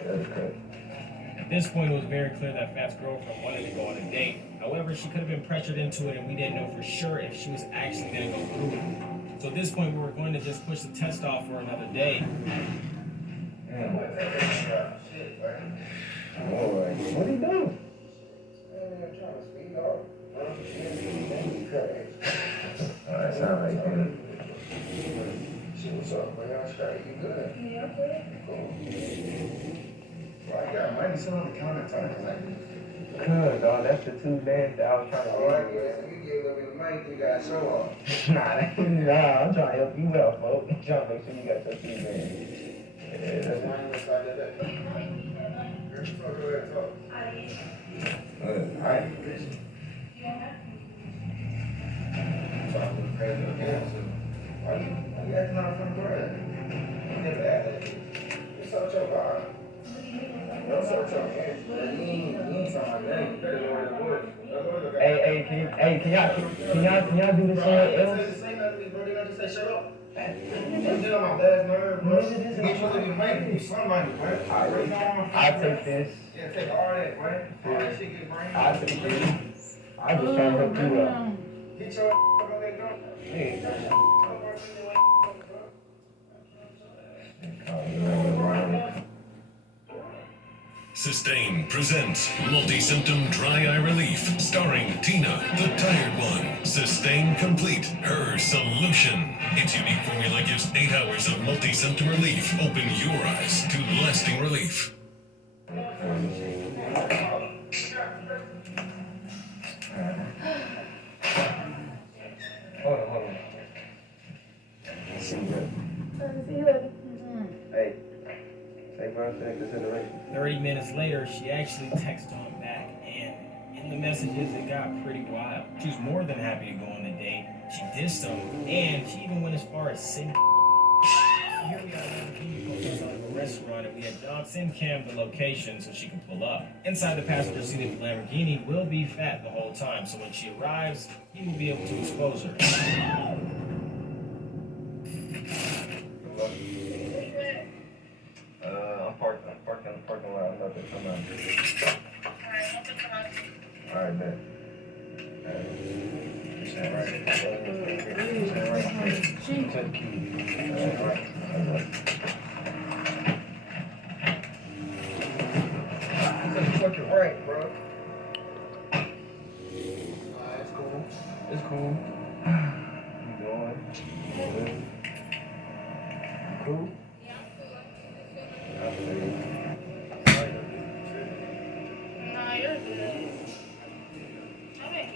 At this point, it was very clear that Fat's girlfriend wanted to go on a date. However, she could have been pressured into it, and we didn't know for sure if she was actually going to go through it. So at this point, we were going to just push the test off for another day. What are you doing? Trying to speed off. That sounds like that. Shit, what's up, man? I'm straight. You good? Yeah, I'm good. Cool. Well, I got money sitting on the counter. Cuz, dog, that's the two days that I was trying to get. Oh, I guess you get a little bit of money, you got to show off. Nah, I'm trying to help you out, folks. I'm trying to make sure you got your $2 grand. Yeah, that's why I ain't gonna start that. Girl, fuck your ass up. Alright. So I'm gonna crazy again, so why you acting out from the bread? I never had that shit. What's up, your bar? What's up, your man? You ain't talking about that. You better know what it was. Hey, can y'all do the song else? Say nothing, bro. They gonna just say shut up. You get on my last nerve, bro. Get you a little bit money, do somebody, bro. I'll take this. Yeah, take all that, bro. All that shit get brain. I'll take this. I'm just trying to help you out. Get your ass up on that drum. Sustain presents Multi-Symptom Dry Eye Relief, starring Tina, the Tired One. Sustain Complete, her solution. Its unique formula gives 8 hours of multi-symptom relief. Open your eyes to lasting relief. Hold on. See good. Hey, say first thing consideration. 30 minutes later, she actually texted him back, and in the messages, it got pretty wild. She was more than happy to go on the date. She dissed him, and she even went as far as sending. Here we are at a restaurant, and we had John send Cam the location so she can pull up. Inside the passenger seat of the Lamborghini will be Fat the whole time, so when she arrives, he will be able to expose her. I'm parking in the parking lot. I'm about to come out. Alright, man. Fucking right, bro. It's cool. You going? Cool? Nah, you're good. I'm good.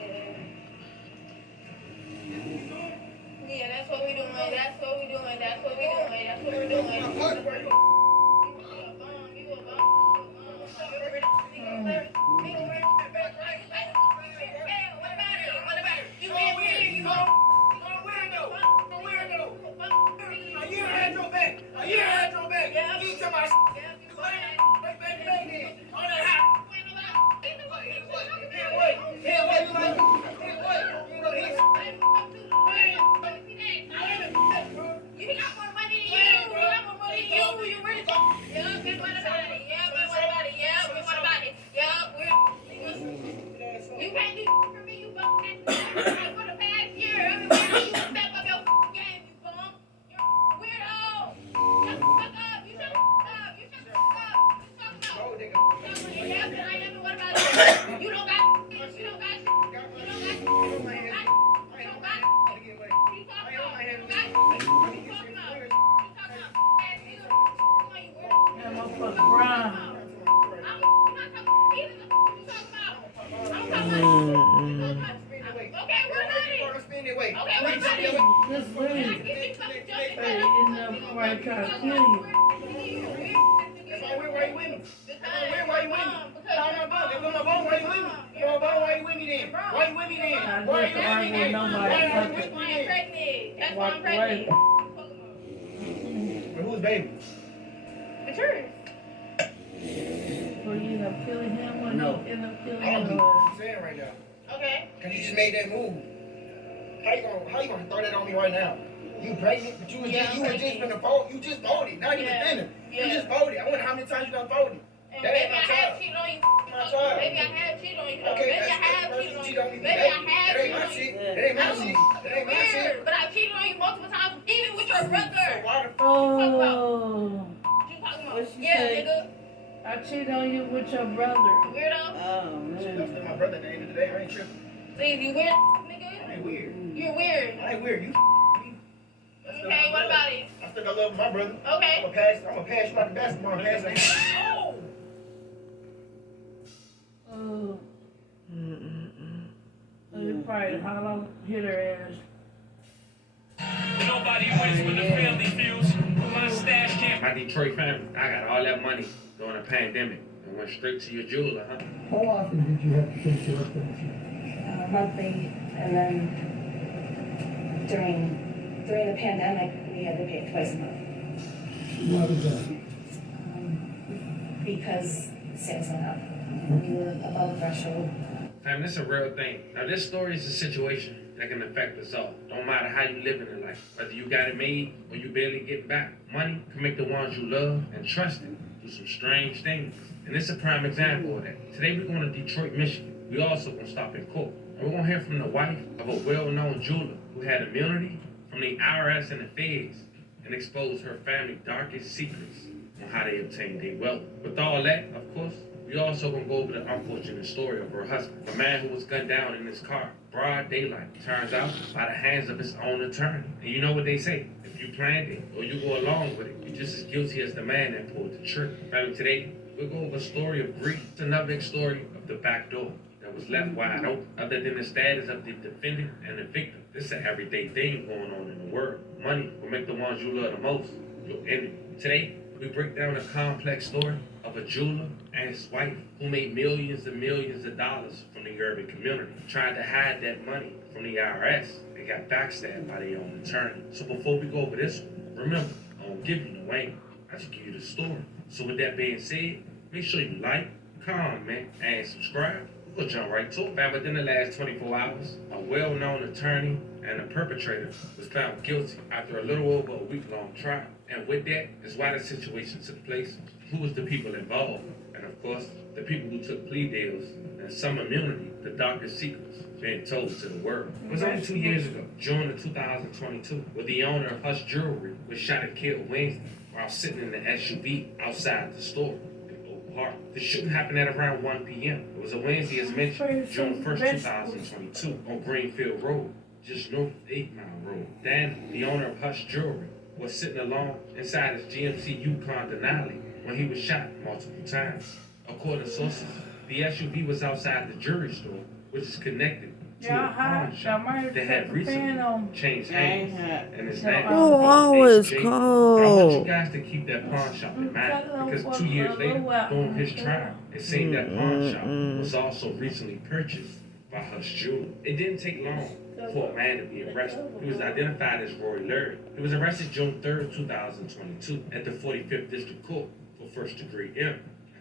Yeah, that's what we're doing. You can't do for me, you fucking for the past year. I've been waiting you to step up your game, you bum. You're a weirdo. Shut the fuck up. You shut the fuck up. You talking about? What about it? You don't got shit. You don't got shit. Just leave. Hey, you know, before I try to kill you. Why you with me? Why you with me? Why you with me then? I just argue with nobody. That's why I'm Walk pregnant. away. Who's baby? It's hers. Will you end up killing him or No. you end up killing I don't him? know what you're saying right now. Okay. Cause you just made that move. How you gonna throw that on me right now? You pregnant? But you was Yeah, just, I'm you was just pregnant. finna vote. You just voted. Not even Yeah. defending. Yeah. You just voted. I wonder how many times you done voted. And That ain't maybe I my have child. cheated on you. My child. Maybe I have cheated on you. Okay, Maybe I that's have the cheated on person you. cheat on me. Maybe I have That ain't cheated my on shit. you. That ain't my shit. That ain't my Weird, shit. but I cheated on you multiple times, even with your brother. So why the f*** Oh, What you talking about? What she Yeah, say? nigga. I cheated on you with your brother. Weirdo. Oh shit? man. That's still my brother at the end of the day. I ain't tripping. Please, you weird, I nigga. ain't weird. You're weird. I ain't weird. You me. That's still Okay, my what brother. about it? I still got love for my brother. Okay. I'm gonna pass you like the basketball. I'm gonna pass you. Oh. Oh. So you probably hollow hit her ass. Nobody wins when the family feels. My stash can't. My Detroit family, I got all that money during the pandemic and went straight to your jeweler, huh? How often did you have to pay sales tax? Monthly, and then during the pandemic, we had to pay it twice a month Why was that? because sales went up. We were above the threshold. Fam, this is a real thing. Now, this story is a situation that can affect us all. Don't matter how you live in life, whether you got it made or you barely get back. Money can make the ones you love and trusted do some strange things. And this is a prime example of that. Today, we're going to Detroit, Michigan. We also going to stop in court. And we're going to hear from the wife of a well-known jeweler who had immunity from the IRS and the feds and expose her family's darkest secrets on how they obtained their wealth. With all that, of course, we also gonna go over the unfortunate story of her husband, a man who was gunned down in his car, broad daylight. Turns out, by the hands of his own attorney. And you know what they say? If you planned it or you go along with it, you're just as guilty as the man that pulled the trigger. Family, today we'll go over a story of greed. It's another story of the back door that was left wide open. Other than the status of the defendant and the victim, this is an everyday thing going on in the world. Money will make the ones you love the most your enemy. Today, we break down a complex story of a jeweler and his wife who made millions and millions of dollars from the urban community, tried to hide that money from the IRS and got backstabbed by their own attorney. So before we go over this one, remember, I don't give you no name, I just give you the story. So with that being said, make sure you like, comment, and subscribe. We'll jump right to it. Now, within the last 24 hours, a well-known attorney and a perpetrator was found guilty after a little over a week-long trial. And with that is why the situation took place, who was the people involved, and of course, the people who took plea deals and some immunity, the darkest secrets being told to the world. It was only 2 years ago, June of 2022, where the owner of Hush Jewelry was shot and killed Wednesday while sitting in the SUV outside the store. Park. The shooting happened at around 1 p.m. It was a Wednesday, as mentioned, June 1st, 2022, on Greenfield Road, just north of 8 Mile Road. Dan, the owner of Hush Jewelry, was sitting alone inside his GMC Yukon Denali when he was shot multiple times. According to sources, the SUV was outside the jewelry store, which is connected to a pawn shop that had recently changed hands, and his name it's Jay. But I want cold. you guys to keep that pawn shop in mind, because 2 years later, during his trial, it seemed that pawn shop was also recently purchased by Hush Jewelry. It didn't take long for a man to be arrested. He was identified as Roy Lurie. He was arrested June 3rd, 2022 at the 45th District Court for first-degree murder.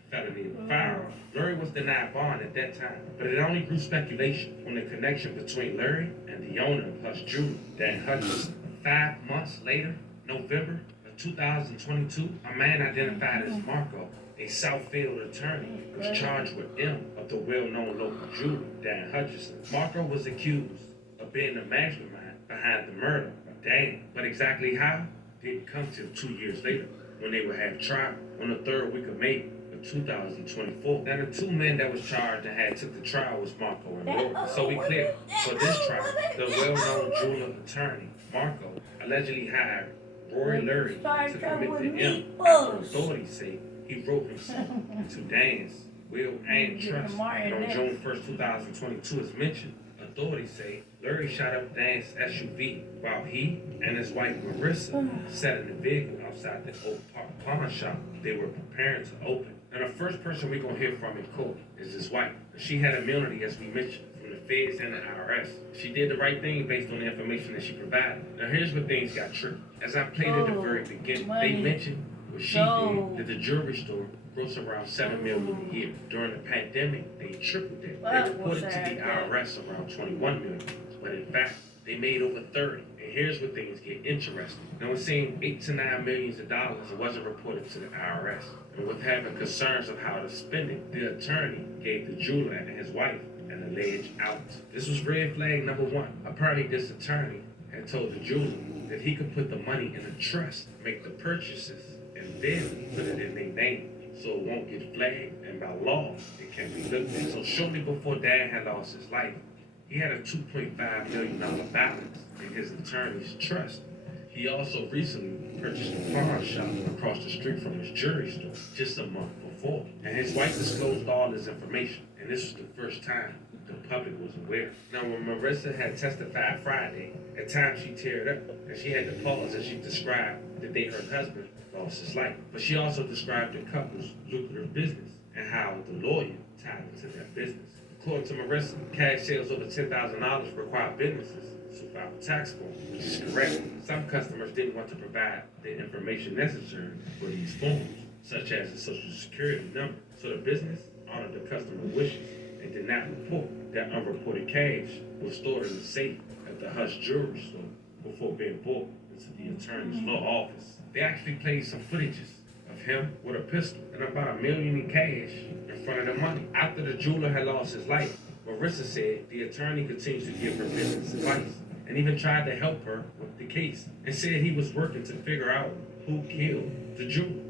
Felony of firearm. Lurie was denied bond at that time, but it only grew speculation on the connection between Lurie and the owner of Hush Jewelry, Dan Hutchinson. 5 months later, November of 2022, a man identified as Marco, a Southfield attorney, was charged with M of the well-known local jeweler, Dan Hutchinson. Marco was accused of being the mastermind behind the murder of Dan, but exactly how didn't come till 2 years later, when they would have trial on the 3rd week of May 2024. Now, the two men that was charged and had took the trial was Marco and Laura. So we clear, for this trial, the well-known jeweler attorney, Marco, allegedly hired Roy Lurie to commit the M. Authorities say he wrote himself into Dan's will and trust. And on June 1st, 2022, as mentioned, authorities say Lurie shot up Dan's SUV while he and his wife Marissa sat in the vehicle outside the Oak Park pawn shop they were preparing to open. And the first person we're going to hear from in court is his wife. She had immunity, as we mentioned, from the feds and the IRS. She did the right thing based on the information that she provided. Now, here's where things got tricky. As I played at the very beginning, they mentioned what she did, that the jewelry store grossed around $7 million a year. During the pandemic, they tripled it. They reported to the IRS around $21 million. But in fact, they made over 30 in And here's where things get interesting. Now, it seemed $8 to $9 million it wasn't reported to the IRS. And with having concerns of how to spend it, the attorney gave the jeweler and his wife an alleged out. This was red flag number one. Apparently, this attorney had told the jeweler that he could put the money in a trust, make the purchases, and then put it in their name, so it won't get flagged, and by law, it can be looked at. So shortly before Dad had lost his life, he had a $2.5 million balance in his attorney's trust. He also recently purchased a pawn shop across the street from his jewelry store just a month before. And his wife disclosed all this information, and this was the first time the public was aware. Now, when Marissa had testified Friday, at times she teared up, and she had to pause as she described the day her husband lost his life. But she also described the couple's lucrative business and how the lawyer tied into their business. According to Marissa, cash sales over $10,000 require businesses to file a tax form, which is correct. Some customers didn't want to provide the information necessary for these forms, such as the social security number. So the business honored the customer wishes and did not report that unreported cash was stored in the safe at the Hush Jewelry Store before being brought into the attorney's law office. They actually played some footages of him with a pistol and about $1 million in cash in front of the money. After the jeweler had lost his life, Marissa said the attorney continued to give her business advice and even tried to help her with the case and said he was working to figure out who killed the jeweler.